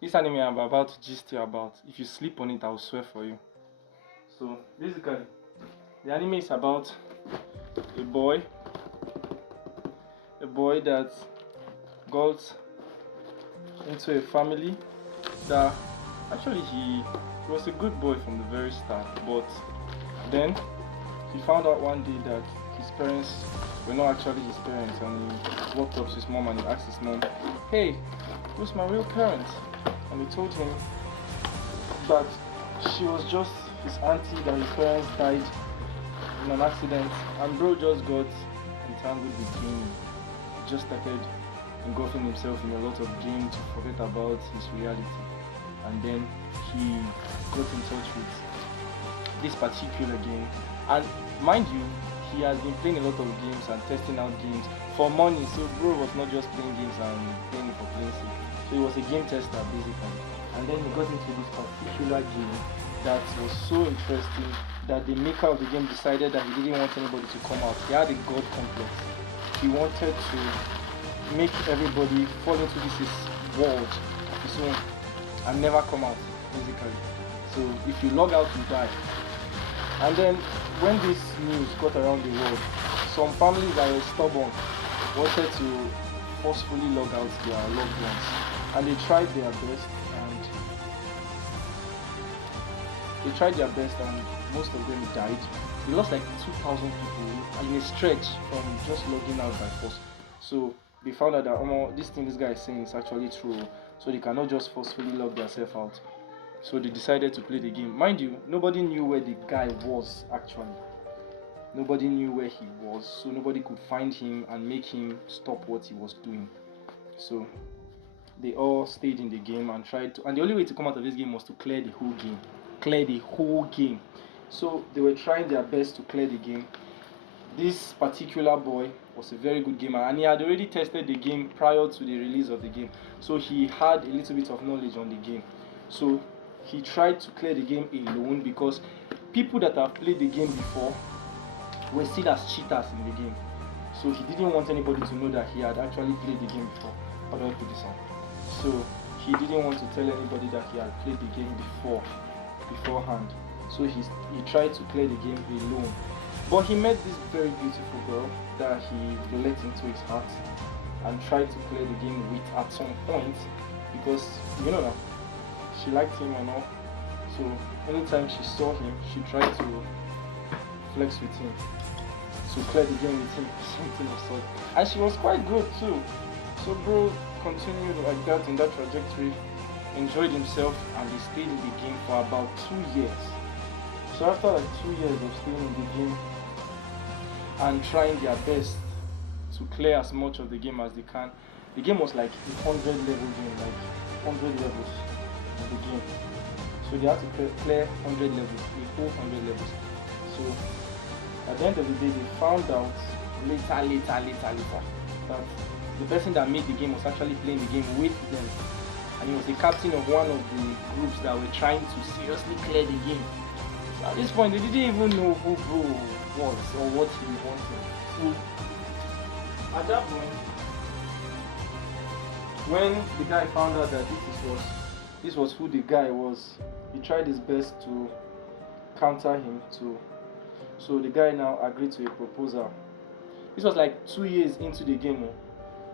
This anime I'm about to gist you about, if you sleep on it, I'll swear for you. So basically, the anime is about a boy that got into a family that actually he was a good boy from the very start, but then he found out one day that his parents were not actually his parents, and he walked up to his mom and he asked his mom, "Hey, who's my real parents?" And he told him that she was just his auntie, that his parents died in an accident, and bro just got entangled with gaming. He just started engulfing himself in a lot of games to forget about his reality, and then he got in touch with this particular game. And mind you, he has been playing a lot of games and testing out games for money, so bro was not just playing games and playing it for playing sake. So he was a game tester basically, and then he got into this particular game that was so interesting that the maker of the game decided that he didn't want anybody to come out. He had a god complex. He wanted to make everybody fall into this world of his own and never come out, basically. So if you log out, you die. And then when this news got around the world, some families that were stubborn wanted to forcefully log out their loved ones, and they tried their best, and most of them died. They lost like 2,000 people in a stretch from just logging out by force. So they found out that this thing this guy is saying is actually true, so they cannot just forcefully log themselves out. So they decided to play the game. Mind you, nobody knew where the guy was actually. Nobody knew where he was, so nobody could find him and make him stop what he was doing. So they all stayed in the game and tried to, and the only way to come out of this game was to clear the whole game. So they were trying their best to clear the game. This particular boy was a very good gamer, and he had already tested the game prior to the release of the game, so he had a little bit of knowledge on the game. So he tried to clear the game alone because people that have played the game before were seen as cheaters in the game. So he didn't want anybody to know that he had actually played the game before. How do I put this on? So he didn't want to tell anybody that he had played the game beforehand. So he tried to clear the game alone. But he met this very beautiful girl that he let into his heart and tried to clear the game with at some point, because she liked him and all. So anytime she saw him, she tried to flex with him, to clear the game with him, something of sort. And she was quite good too. So bro continued like that in that trajectory, enjoyed himself, and he stayed in the game for about 2 years. So after like 2 years of staying in the game and trying their best to clear as much of the game as they can, the game was like a 100 level game, like 100 levels of the game. So they had to clear 100 levels, the whole 100 levels. So at the end of the day, they found out later that the person that made the game was actually playing the game with them, and he was the captain of one of the groups that were trying to seriously clear the game. So at this point, they didn't even know who bro was or what he wanted. So at that point, when the guy found out that this was who the guy was, he tried his best to counter him too. So the guy now agreed to a proposal. This was like 2 years into the game.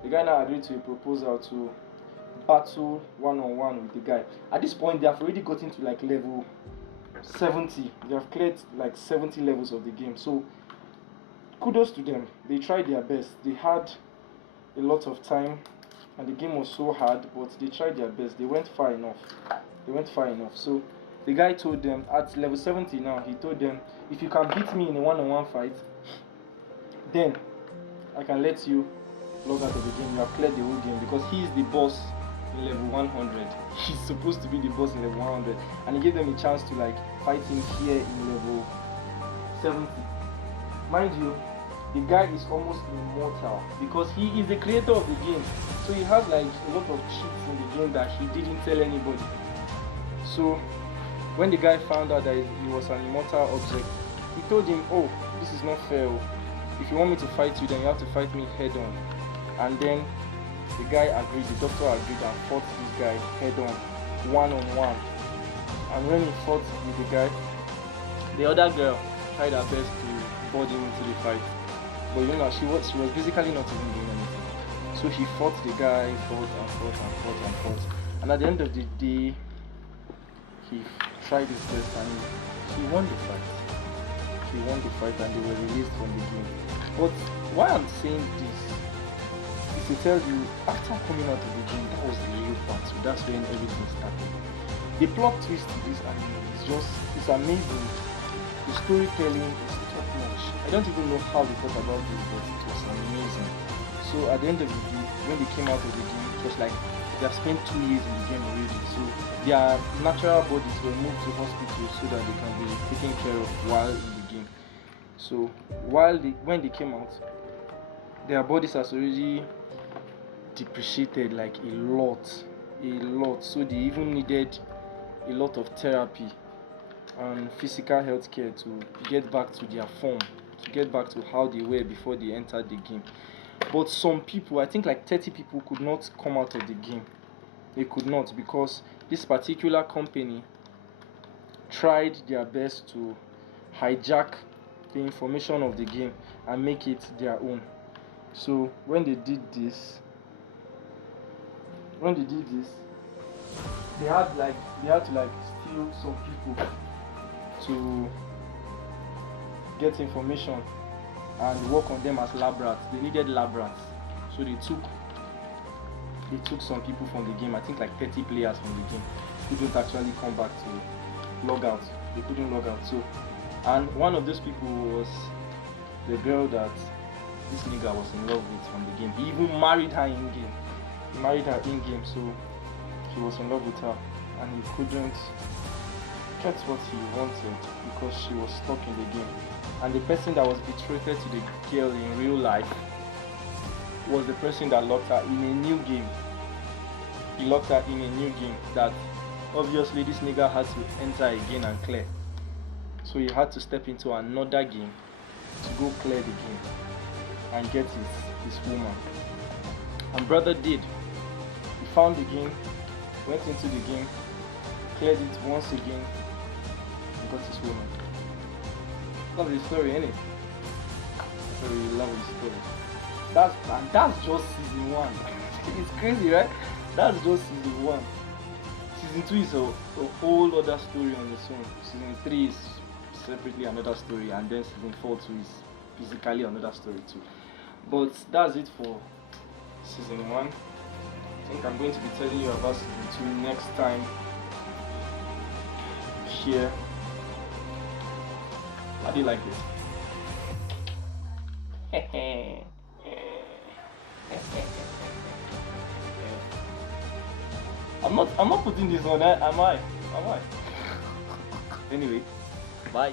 The guy now agreed to a proposal to battle one-on-one with the guy. At this point, they have already gotten to like level 70. They have cleared like 70 levels of the game. So kudos to them. They tried their best. They had a lot of time, and the game was so hard, but they tried their best. They went far enough. So the guy told them at level 70 now, he told them, if you can beat me in a one-on-one fight, then I can let you log out of the game. You have cleared the whole game, because he is the boss in level 100. He's supposed to be the boss in level 100, and he gave them a chance to like fight him here in level 70. Mind you, the guy is almost immortal because he is the creator of the game. So he has like a lot of cheats in the game that he didn't tell anybody. So when the guy found out that he was an immortal object, he told him, "Oh, this is not fair. If you want me to fight you, then you have to fight me head on." And then the guy agreed, the doctor agreed and fought this guy head on. one-on-one. And when he fought with the guy, the other girl tried her best to board him into the fight. But you know, she was basically not even doing anything. So he fought the guy, fought. And at the end of the day, he tried his best and he won the fight. He won the fight and they were released from the game. But why I'm saying this is to tell you, after coming out of the game, that was the real battle. That's when everything started. The plot twist to this anime is just, it's amazing. The storytelling is top notch. I don't even know how they thought about this, but it was amazing. So at the end of the day, when they came out of the game, it was like they have spent 2 years in the game already. So their natural bodies were moved to hospitals so that they can be taken care of while in the game. So when they came out, their bodies has already depreciated like a lot. So they even needed a lot of therapy and physical health care to get back to their form, to get back to how they were before they entered the game. But some people, I think like 30 people, could not come out of the game. They could not, because this particular company tried their best to hijack the information of the game and make it their own. So when they did this, they had to steal some people to get information and work on them as lab rats. They needed lab rats, so they took some people from the game. I think like 30 players from the game couldn't actually come back to log out. They couldn't log out. So, and one of those people was the girl that this nigga was in love with from the game. He even married her in game. He married her in game, so he was in love with her, and he couldn't get what he wanted because she was stuck in the game. And the person that was betrothed to the girl in real life was the person that locked her in a new game. He locked her in a new game that obviously this nigga had to enter again and clear. So he had to step into another game to go clear the game and get his woman. And brother did. He found the game, went into the game, cleared it once again, and got his woman. Lovely story, innit? Very lovely story. That's just season 1. It's crazy, right? That's just season 1. Season 2 is a whole other story on its own. Season 3 is separately another story, and then season 4 too is physically another story too. But that's it for season 1. I think I'm going to be telling you about season 2 next time here. How do you like it? I'm not putting this on, am I? Anyway, bye.